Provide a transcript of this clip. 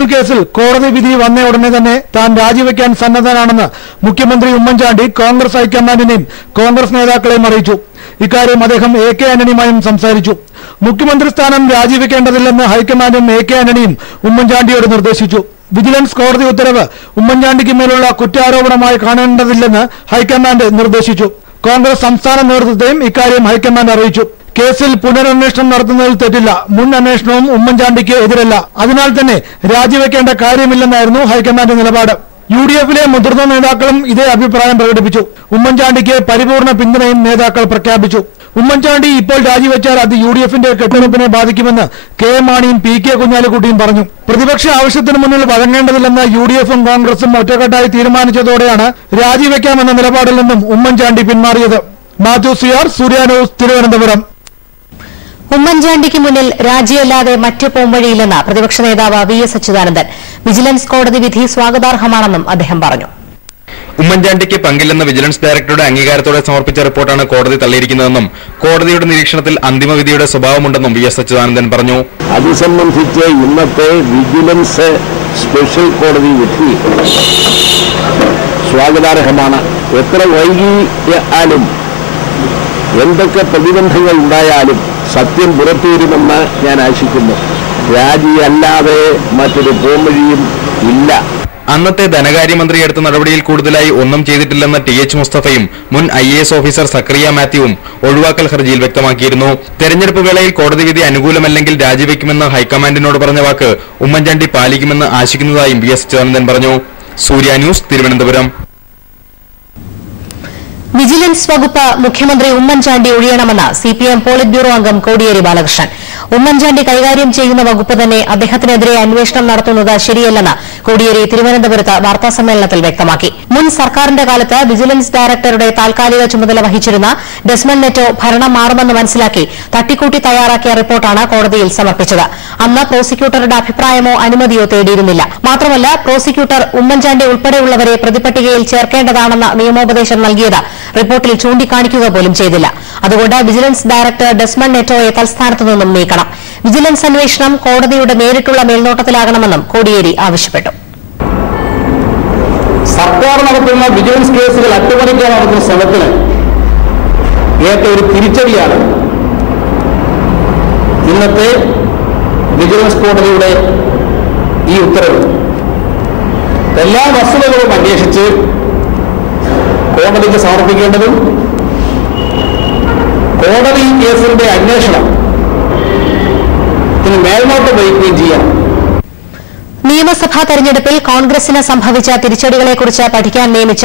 കേസിൽ കോടതി വിധി വന്ന ഉടനെ തന്നെ താൻ രാജിവെക്കാൻ സന്നദ്ധനാണെന്ന് മുഖ്യമന്ത്രി ഉമ്മൻചാണ്ടി കോൺഗ്രസ് ഹൈക്കമാൻഡിനെയും കോൺഗ്രസ് നേതാക്കളെയും അറിയിച്ചു. ഇക്കാര്യം അദ്ദേഹം AK ആന്റണിയുമായും സംസാരിച്ചു. മുഖ്യമന്ത്രി സ്ഥാനം രാജിവെക്കേണ്ടതില്ലെന്ന് ഹൈക്കമാൻഡും AK ആന്റണിയും ഉമ്മൻചാണ്ടിയോട് നിർദ്ദേശിച്ചു. വിജിലൻസ് കോടതി ഉത്തരവ് ഉമ്മൻചാണ്ടിക്ക് മേലുള്ള കുറ്റാരോപണമായി കാണേണ്ടതില്ലെന്ന് ഹൈക്കമാൻഡ് നിർദ്ദേശിച്ചു. കോൺഗ്രസ് സംസ്ഥാന നേതൃത്വത്തെയും ഇക്കാര്യം ഹൈക്കമാൻഡ് അറിയിച്ചു. കേസിൽ പുനരന്വേഷണം നടത്തുന്നതിൽ തെറ്റില്ല. മുൻ അന്വേഷണവും ഉമ്മൻചാണ്ടിക്ക് എതിരല്ല. അതിനാൽ തന്നെ രാജിവെക്കേണ്ട കാര്യമില്ലെന്നായിരുന്നു ഹൈക്കമാൻഡ് നിലപാട്. UDF-ലെ മുതിർന്ന നേതാക്കളും ഇതേ അഭിപ്രായം പ്രകടിപ്പിച്ചു. ഉമ്മൻചാണ്ടിക്ക് പരിപൂർണ പിന്തുണയും നേതാക്കൾ പ്രഖ്യാപിച്ചു. ഉമ്മൻചാണ്ടി ഇപ്പോൾ രാജിവെച്ചാൽ അത് UDF-ന്റെ കെട്ടുറപ്പിനെ ബാധിക്കുമെന്ന് KM മാണിയും PK കുഞ്ഞാലിക്കുട്ടിയും പറഞ്ഞു. പ്രതിപക്ഷ ആവശ്യത്തിന് മുന്നിൽ വഴങ്ങേണ്ടതില്ലെന്ന് UDF-ഉം കോൺഗ്രസും ഒറ്റക്കെട്ടായി തീരുമാനിച്ചതോടെയാണ് രാജിവെക്കാമെന്ന നിലപാടിൽ നിന്നും ഉമ്മൻചാണ്ടി പിന്മാറിയത്. മാത്യു CR, സൂര്യ ന്യൂസ്, തിരുവനന്തപുരം. ഉമ്മൻചാണ്ടിക്ക് മുന്നിൽ രാജിയല്ലാതെ മറ്റ് പോംവഴിയില്ലെന്ന് പ്രതിപക്ഷ നേതാവ് VS അച്യുതാനന്ദൻ. വിജിലൻസ് കോടതി വിധി സ്വാഗതാർഹമാണെന്നും അദ്ദേഹം പറഞ്ഞു. ഉമ്മൻചാണ്ടിക്ക് പങ്കില്ലെന്ന വിജിലൻസ് ഡയറക്ടറുടെ അംഗീകാരത്തോടെ സമർപ്പിച്ച റിപ്പോർട്ടാണ് കോടതി തള്ളിയിരിക്കുന്നതെന്നും കോടതിയുടെ നിരീക്ഷണത്തിൽ അന്തിമവിധിയുടെ സ്വഭാവമുണ്ടെന്നും VS അച്യുതാനന്ദൻ പറഞ്ഞു. അത് സംബന്ധിച്ച് ഇന്നത്തെ വിജിലൻസ് സ്പെഷ്യൽ കോടതി വിധി സ്വാഗതാർഹമാണ്. എത്ര വൈകിയാലും എന്തൊക്കെ പ്രതിബന്ധങ്ങൾ ഉണ്ടായാലും സത്യം പുറത്തുവരുമെന്ന് ഞാൻ ആശിക്കുന്നു. രാജിയല്ലാതെ മറ്റൊരു പോംവഴിയും ഇല്ല. അന്നത്തെ ധനകാര്യമന്ത്രി എടുത്ത നടപടിയിൽ കൂടുതലായി ഒന്നും ചെയ്തിട്ടില്ലെന്ന് TH മുസ്തഫയും മുൻ IAS ഓഫീസർ സക്കറിയ മാത്യുവും ഒഴിവാക്കൽ ഹർജിയിൽ വ്യക്തമാക്കിയിരുന്നു. തെരഞ്ഞെടുപ്പ് വേളയിൽ കോടതി വിധി അനുകൂലമല്ലെങ്കിൽ രാജിവെക്കുമെന്ന് ഹൈക്കമാൻഡിനോട് പറഞ്ഞ വാക്ക് ഉമ്മൻചാണ്ടി പാലിക്കുമെന്ന് ആശിക്കുന്നതായും VS അച്യുതാനന്ദൻ പറഞ്ഞു. സൂര്യ ന്യൂസ്, തിരുവനന്തപുരം. വിജിലൻസ് വകുപ്പ് മുഖ്യമന്ത്രി ഉമ്മൻചാണ്ടി ഒഴിയണമെന്ന് CPM പോളിറ്റ് ബ്യൂറോ അംഗം കോടിയേരി ബാലകൃഷ്ണൻ. ഉമ്മൻചാണ്ടി കൈകാര്യം ചെയ്യുന്ന വകുപ്പ് തന്നെ അദ്ദേഹത്തിനെതിരെ അന്വേഷണം നടത്തുന്നത് ശരിയല്ലെന്ന് കോടിയേരി തിരുവനന്തപുരത്ത് വാർത്താസമ്മേളനത്തിൽ വ്യക്തമാക്കി. മുൻ സർക്കാരിന്റെ കാലത്ത് വിജിലൻസ് ഡയറക്ടറുടെ താൽക്കാലിക ചുമതല വഹിച്ചിരുന്ന ഡെസ്മണ്ട് നെറ്റോ ഭരണം മാറുമെന്ന് മനസ്സിലാക്കി തട്ടിക്കൂട്ടി തയ്യാറാക്കിയ റിപ്പോർട്ടാണ് കോടതിയിൽ സമർപ്പിച്ചത്. അന്ന് പ്രോസിക്യൂട്ടറുടെ അഭിപ്രായമോ അനുമതിയോ തേടിയിരുന്നില്ല. മാത്രമല്ല, പ്രോസിക്യൂട്ടർ ഉമ്മൻചാണ്ടി ഉൾപ്പെടെയുള്ളവരെ പ്രതിപട്ടികയിൽ ചേർക്കേണ്ടതാണെന്ന നിയമോപദേശം നൽകിയത് റിപ്പോർട്ടിൽ ചൂണ്ടിക്കാണിക്കുക പോലും ചെയ്തില്ല. അതുകൊണ്ട് വിജിലൻസ് ഡയറക്ടർ ഡെസ്മണ്ട് നെറ്റോയെ തൽസ്ഥാനത്തു നിന്നും നീക്കണം. വിജിലൻസ് അന്വേഷണം കോടതിയുടെ നേരിട്ടുള്ള മേൽനോട്ടത്തിലാകണമെന്നും കോടിയേരി ആവശ്യപ്പെട്ടു. സർക്കാർ നടത്തുന്ന വിജിലൻസ് കേസുകൾ അട്ടിമറിക്കാൻ നടത്തുന്ന ശ്രമത്തിന് ഏറ്റ ഒരു തിരിച്ചടിയാണ് ഇന്നത്തെ വിജിലൻസ് കോടതിയുടെ ഈ ഉത്തരവ്. എല്ലാ വസ്തുതകളും അന്വേഷിച്ച് കോടതിക്ക് സമർപ്പിക്കേണ്ടതും കോടതി കേസിന്റെ അന്വേഷണം മേൽനോട്ടം വഹിക്കുകയും ചെയ്യണം. നിയമസഭാ തെരഞ്ഞെടുപ്പിൽ കോൺഗ്രസിന് സംഭവിച്ച തിരിച്ചടികളെക്കുറിച്ച് പഠിക്കാൻ നിയമിച്ച